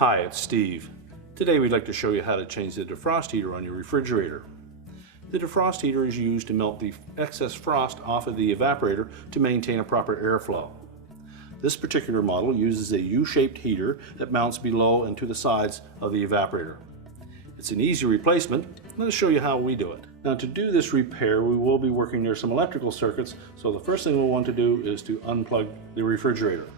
Hi, it's Steve. Today we'd like to show you how to change the defrost heater on your refrigerator. The defrost heater is used to melt the excess frost off of the evaporator to maintain a proper airflow. This particular model uses a U-shaped heater that mounts below and to the sides of the evaporator. It's an easy replacement. Let us show you how we do it. Now, to do this repair, we will be working near some electrical circuits, so the first thing we'll want to do is to unplug the refrigerator.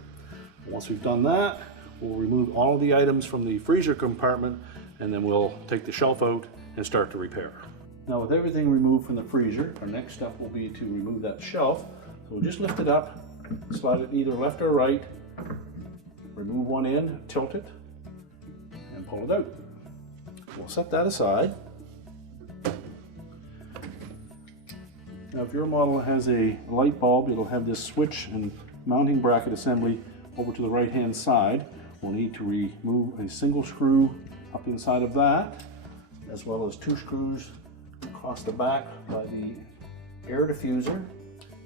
Once we've done that, we'll remove all of the items from the freezer compartment, and then we'll take the shelf out and start the repair. Now, with everything removed from the freezer, our next step will be to remove that shelf. So we'll just lift it up, slide it either left or right, remove one end, tilt it, and pull it out. We'll set that aside. Now, if your model has a light bulb, it'll have this switch and mounting bracket assembly over to the right hand side. We'll need to remove a single screw up inside of that, as well as two screws across the back by the air diffuser.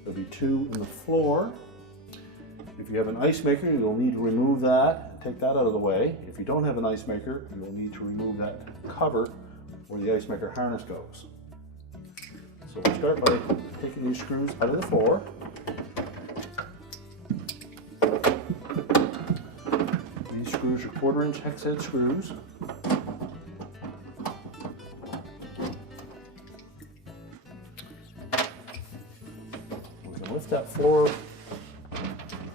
There'll be two in the floor. If you have an ice maker, you'll need to remove that, take that out of the way. If you don't have an ice maker, you'll need to remove that cover where the ice maker harness goes. So we'll start by taking these screws out of the floor. These screws are 1/4 inch hex head screws. We can lift that floor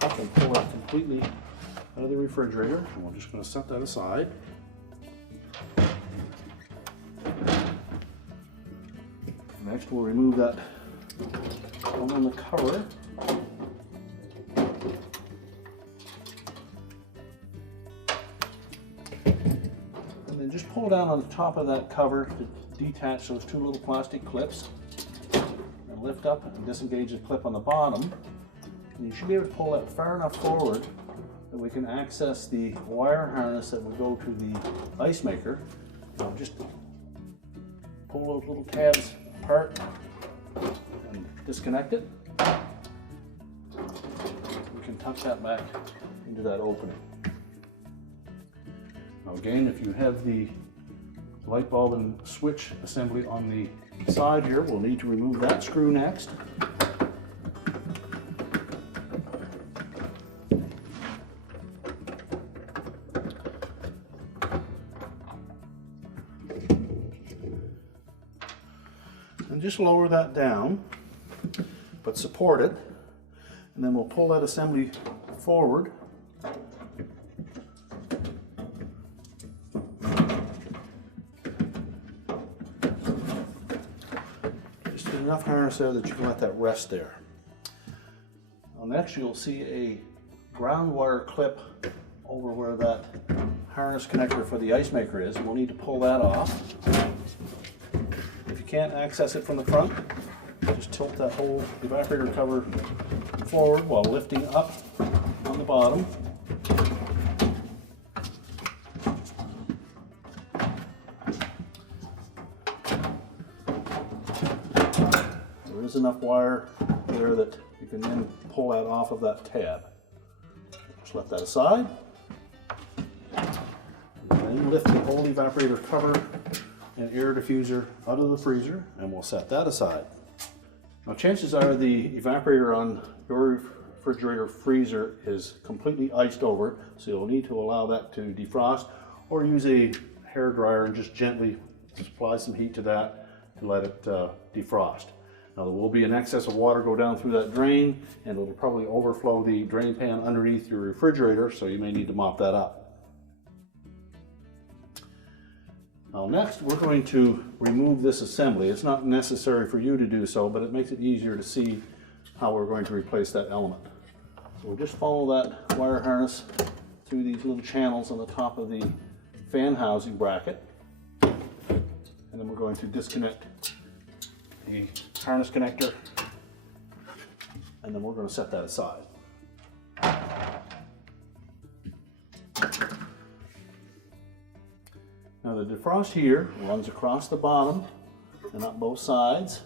up and pull it completely out of the refrigerator. And we're just going to set that aside. Next, we'll remove that one on the cover. And then just pull down on the top of that cover to detach those two little plastic clips. And lift up and disengage the clip on the bottom. And you should be able to pull that far enough forward that we can access the wire harness that will go to the ice maker. Now just pull those little tabs apart and disconnect it. We can tuck that back into that opening. Now again, if you have the light bulb and switch assembly on the side here, we'll need to remove that screw next. And just lower that down, but support it, and then we'll pull that assembly forward. Just get enough harness there that you can let that rest there. Now next you'll see a ground wire clip over where that harness connector for the ice maker is, and we'll need to pull that off. If you can't access it from the front, just tilt that whole evaporator cover forward while lifting up on the bottom. There is enough wire there that you can then pull that off of that tab. Just let that aside. And then lift the whole evaporator cover and air diffuser out of the freezer, and we'll set that aside. Now, chances are the evaporator on your refrigerator freezer is completely iced over, so you'll need to allow that to defrost, or use a hair dryer and just gently apply some heat to that to let it defrost. Now, there will be an excess of water go down through that drain, and it'll probably overflow the drain pan underneath your refrigerator, so you may need to mop that up. Now next, we're going to remove this assembly. It's not necessary for you to do so, but it makes it easier to see how we're going to replace that element. So we'll just follow that wire harness through these little channels on the top of the fan housing bracket. And then we're going to disconnect the harness connector, and then we're going to set that aside. Now the defrost heater runs across the bottom and up both sides.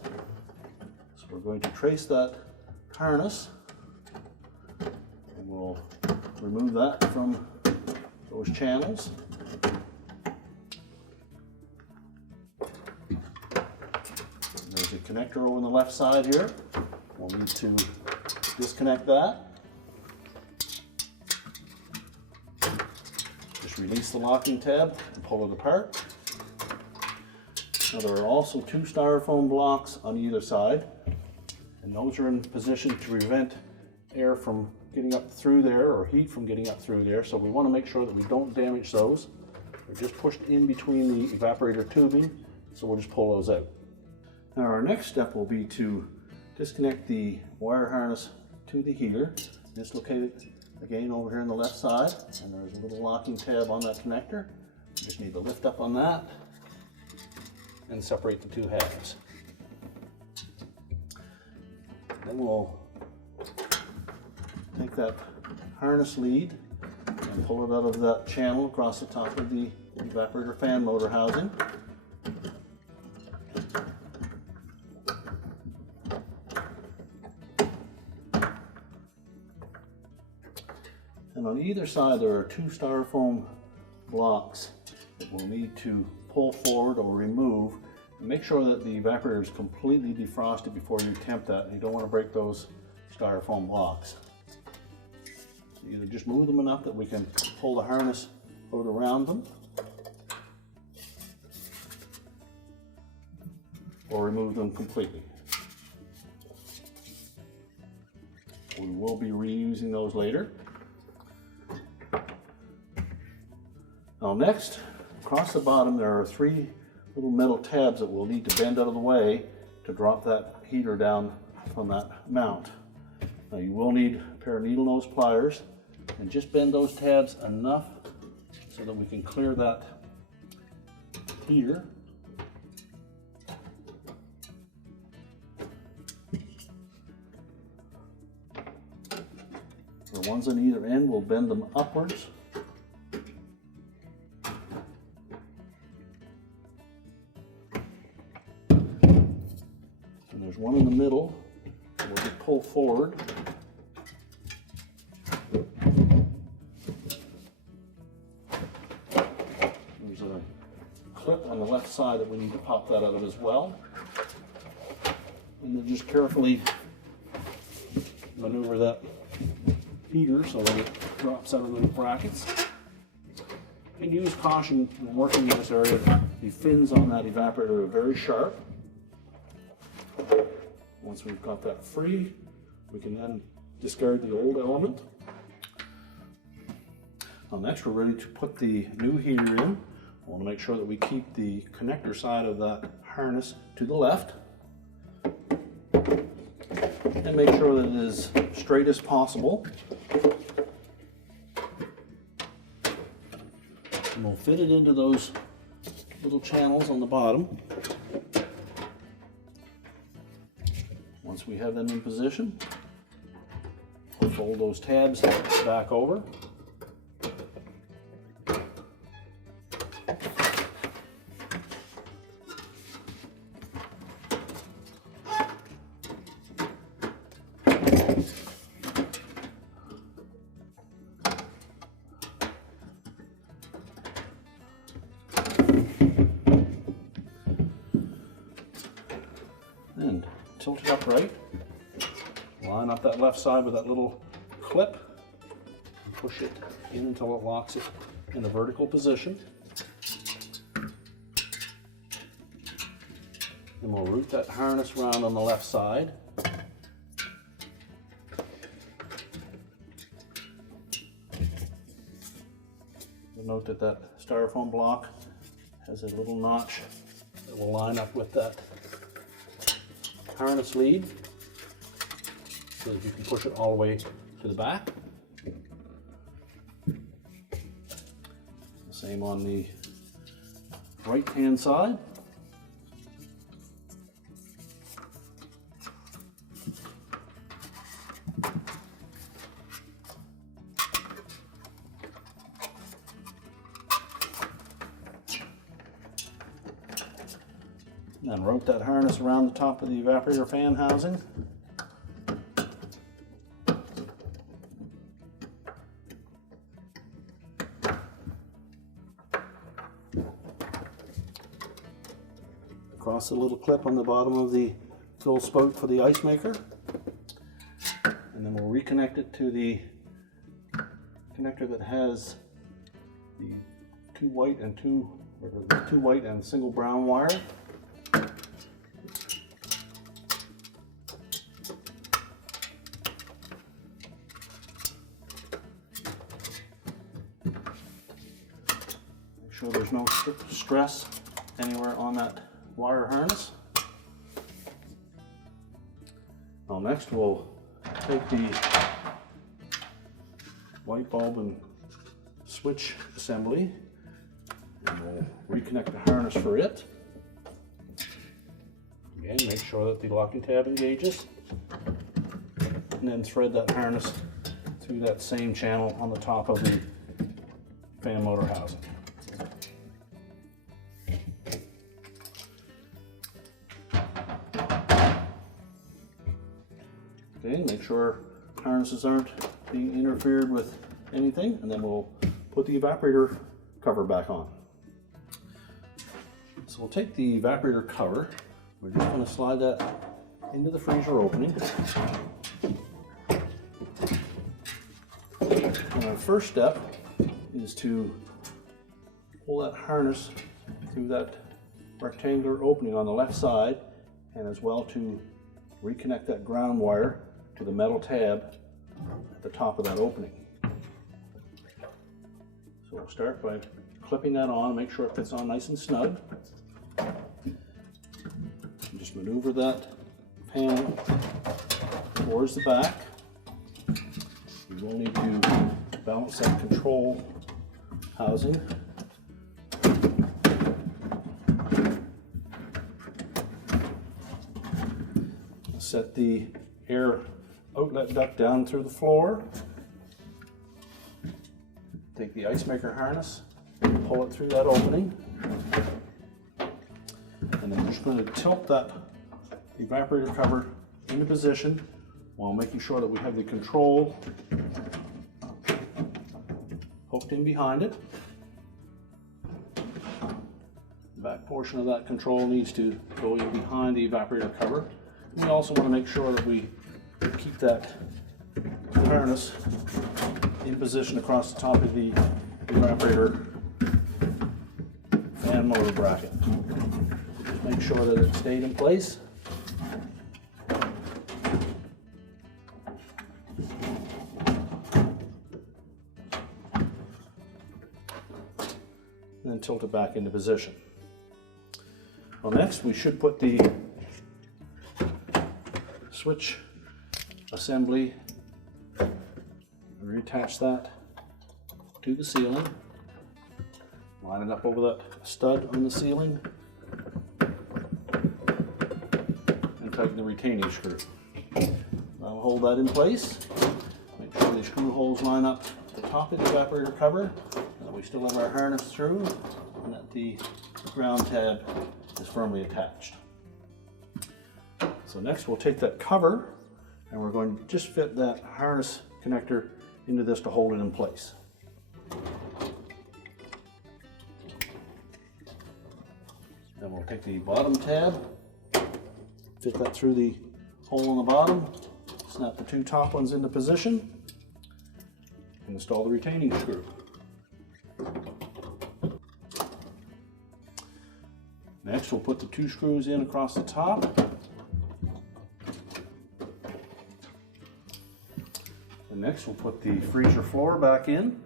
So we're going to trace that harness, and we'll remove that from those channels. There's a connector over on the left side here. We'll need to disconnect that. Just release the locking tab and pull it apart. Now there are also two styrofoam blocks on either side, and those are in position to prevent air from getting up through there or heat from getting up through there, so we want to make sure that we don't damage those. They're just pushed in between the evaporator tubing, so we'll just pull those out. Now our next step will be to disconnect the wire harness to the heater. Dislocate it again over here on the left side, and there's a little locking tab on that connector. You just need to lift up on that and separate the two halves. Then we'll take that harness lead and pull it out of that channel across the top of the evaporator fan motor housing. And on either side there are two styrofoam blocks that we'll need to pull forward or remove. And make sure that the evaporator is completely defrosted before you attempt that. You don't want to break those styrofoam blocks. So either just move them enough that we can pull the harness out around them, or remove them completely. We will be reusing those later. Now next, across the bottom there are three little metal tabs that we'll need to bend out of the way to drop that heater down from that mount. Now you will need a pair of needle nose pliers, and just bend those tabs enough so that we can clear that heater. The ones on either end, we'll bend them upwards. And there's one in the middle that will get pulled forward. There's a clip on the left side that we need to pop that out of as well. And then just carefully maneuver that heater so that it drops out of the brackets. And use caution when working in this area. The fins on that evaporator are very sharp. Once we've got that free, we can then discard the old element. Now next we're ready to put the new heater in. I want to make sure that we keep the connector side of that harness to the left. And make sure that it is straight as possible. And we'll fit it into those little channels on the bottom. Once we have them in position, we'll fold those tabs back over. And tilt it upright. Line up that left side with that little clip. And push it in until it locks it in a vertical position. And we'll route that harness around on the left side. You'll note that that styrofoam block has a little notch that will line up with that harness lead so that you can push it all the way to the back. The same on the right hand side. And then route that harness around the top of the evaporator fan housing. across the little clip on the bottom of the fill spout for the ice maker. And then we'll reconnect it to the connector that has the two white and single brown wire. Make sure there's no stress anywhere on that wire harness. Now next we'll take the light bulb and switch assembly and we'll reconnect the harness for it. Again, make sure that the locking tab engages and then thread that harness through that same channel on the top of the fan motor housing. Okay, make sure harnesses aren't being interfered with anything, and then we'll put the evaporator cover back on. So we'll take the evaporator cover, we're just going to slide that into the freezer opening. And our first step is to pull that harness through that rectangular opening on the left side, and as well to reconnect that ground wire to the metal tab at the top of that opening. So we'll start by clipping that on, make sure it fits on nice and snug. And just maneuver that panel towards the back. We will need to balance that control housing. Set the air outlet duct down through the floor. Take the ice maker harness, pull it through that opening, and then we're just going to tilt that evaporator cover into position while making sure that we have the control hooked in behind it. The back portion of that control needs to go in behind the evaporator cover. We also want to make sure that we keep that harness in position across the top of the evaporator fan motor bracket. Just make sure that it stayed in place. And then tilt it back into position. Well, next we should put the switch assembly, reattach that to the ceiling, line it up over that stud on the ceiling, and tighten the retaining screw. That'll hold that in place. Make sure the screw holes line up at the top of the evaporator cover, that we still have our harness through, and that the ground tab is firmly attached. So next we'll take that cover and we're going to just fit that harness connector into this to hold it in place. Then we'll take the bottom tab, fit that through the hole on the bottom, snap the two top ones into position, and install the retaining screw. Next we'll put the two screws in across the top. And next we'll put the freezer floor back in.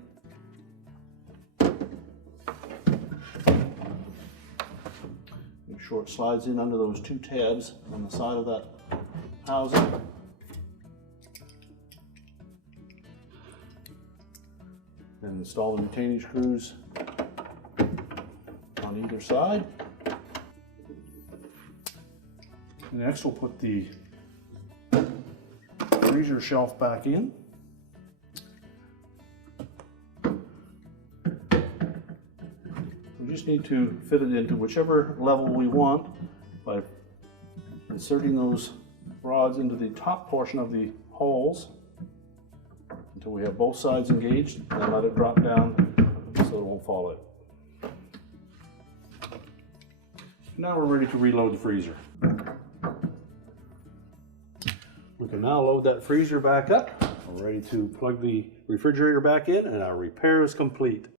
Make sure it slides in under those two tabs on the side of that housing. And install the retaining screws on either side. Next we'll put the freezer shelf back in. We just need to fit it into whichever level we want by inserting those rods into the top portion of the holes until we have both sides engaged, and then let it drop down so it won't fall out. Now we're ready to reload the freezer. We can now load that freezer back up. We're ready to plug the refrigerator back in, and our repair is complete.